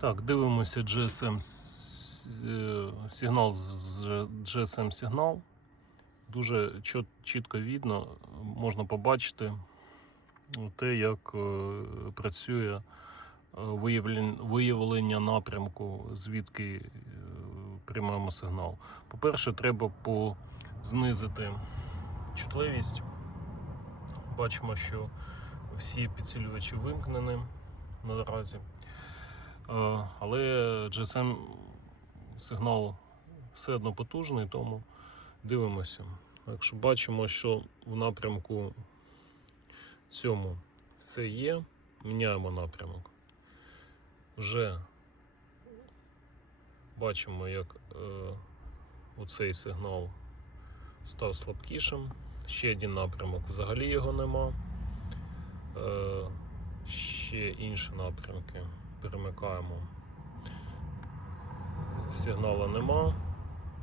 Так, дивимося GSM е, сигнал з GSM сигнал. Дуже чітко видно, можна побачити те, як е, працює е, виявлення напрямку, звідки приймаємо сигнал. По-перше, треба знизити чутливість. Бачимо, що всі підсилювачі вимкнені наразі. Е, Але GSM сигнал все одно потужний, тому дивимося. Якщо бачимо, що в напрямку цьому все є, міняємо напрямок. Вже бачимо, як е, оцей сигнал став слабкішим. Ще один напрямок, взагалі його нема. Е, ще інші напрямки перемикаємо. Сигнала нема,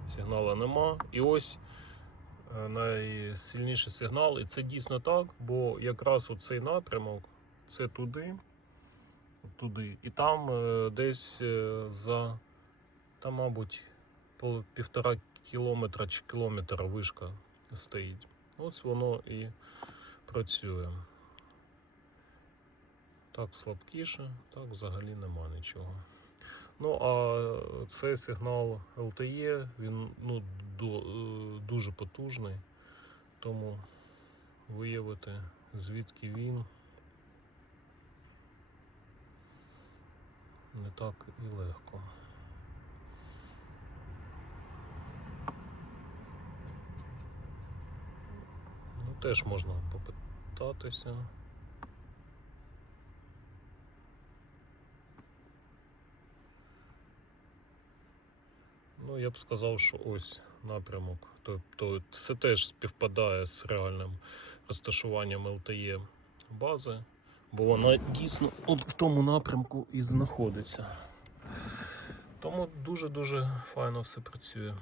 сигнала нема. І ось е, найсильніший сигнал. І це дійсно так, бо якраз оцей напрямок це туди, туди. І там е, десь е, за, там, мабуть, півтора кілометра чи кілометра вишка стоїть. Ось воно і працює. Так слабкіше, так взагалі нема нічого. Ну, а цей сигнал LTE, він ну, е, дуже потужний, тому виявити, звідки він не так і легко. Ну, теж можна попитатися. Ну, я б сказав, що ось напрямок. Тобто це теж співпадає з реальним розташуванням LTE бази, бо вона дійсно от в тому напрямку і знаходиться. Тому дуже-дуже файно все працює.